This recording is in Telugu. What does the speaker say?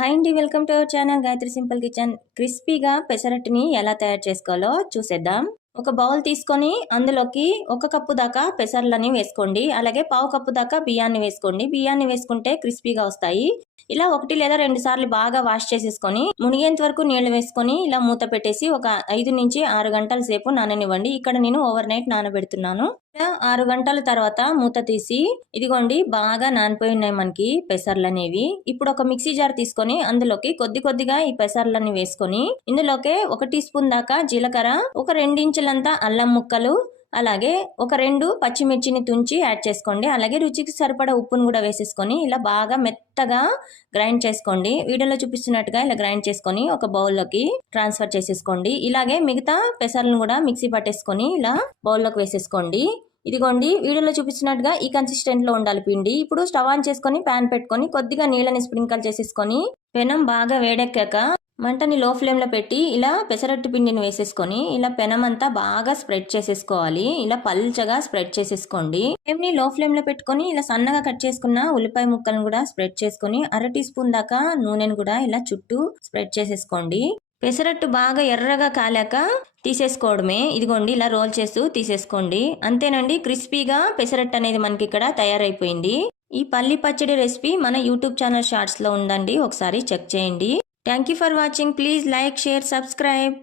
హాయ్ అండి, welcome to our channel Gayatri simple kitchen. క్రిస్పీగా పెసరట్టుని ఎలా తయారు చేసుకోవాలో చూసేద్దాం. ఒక బౌల్ తీసుకొని అందులోకి 1 కప్పు దాకా పెసర్లని వేసుకోండి. అలాగే పావు కప్పు దాకా బియ్యాన్ని వేసుకోండి. బియ్యాన్ని వేసుకుంటే క్రిస్పీగా వస్తాయి. ఇలా 1 లేదా 2 సార్లు బాగా వాష్ చేసేసుకొని మునిగేంత వరకు నీళ్లు వేసుకొని ఇలా మూత పెట్టేసి ఒక 5 నుంచి 6 గంటల సేపు నాననివ్వండి. ఇక్కడ నేను ఓవర్ నైట్ నానబెడుతున్నాను. 6 గంటల తర్వాత మూత తీసి ఇదిగోండి బాగా నానిపోయి ఉన్నాయి మనకి పెసర్లు అనేవి. ఇప్పుడు ఒక మిక్సీ జార్ తీసుకొని అందులోకి కొద్దిగా ఈ పెసర్లని వేసుకొని ఇందులోకి 1 టీ స్పూన్ దాకా జీలకర్ర, ఒక 2 ఇంచులంతా అల్లం ముక్కలు, అలాగే ఒక 2 పచ్చిమిర్చిని తుంచి యాడ్ చేసుకోండి. అలాగే రుచికి సరిపడా ఉప్పును కూడా వేసేసుకొని ఇలా బాగా మెత్తగా గ్రైండ్ చేసుకోండి. వీడియోలో చూపిస్తున్నట్టుగా ఇలా గ్రైండ్ చేసుకొని ఒక బౌల్లోకి ట్రాన్స్ఫర్ చేసేసుకోండి. ఇలాగే మిగతా పెసర్లను కూడా మిక్సీ పట్టేసుకొని ఇలా బౌల్లోకి వేసేసుకోండి. ఇదిగోండి వీడియోలో చూపిస్తున్నట్టుగా ఈ కన్సిస్టెంట్ లో ఉండాలి పిండి. ఇప్పుడు స్టవ్ ఆన్ చేసుకొని ప్యాన్ పెట్టుకొని కొద్దిగా నీళ్ళని స్ప్రింకల్ చేసేసుకొని పెనం బాగా వేడెక్కాక మంటని లో ఫ్లేమ్ లో పెట్టి ఇలా పెసరట్టు పిండిని వేసేసుకొని ఇలా పెనం అంతా బాగా స్ప్రెడ్ చేసేసుకోవాలి. ఇలా పల్చగా స్ప్రెడ్ చేసేసుకోండి. ఫ్లేమ్ ని లో ఫ్లేమ్ లో పెట్టుకొని ఇలా సన్నగా కట్ చేసుకున్న ఉల్లిపాయ ముక్కలను కూడా స్ప్రెడ్ చేసుకొని 1/2 టీ స్పూన్ దాకా నూనెను కూడా ఇలా చుట్టూ స్ప్రెడ్ చేసేసుకోండి. పెసరట్టు బాగా ఎర్రగా కాలాక తీసేసుకోవడమే. ఇదిగోండి ఇలా రోల్ చేస్తూ తీసేసుకోండి. అంతేనండి, క్రిస్పీగా పెసరట్టు అనేది మనకి ఇక్కడ తయారైపోయింది. ఈ పల్లి పచ్చడి రెసిపీ మన యూట్యూబ్ ఛానల్ షార్ట్స్ లో ఉందండి, ఒకసారి చెక్ చేయండి. Thank you for watching. Please like, share, subscribe.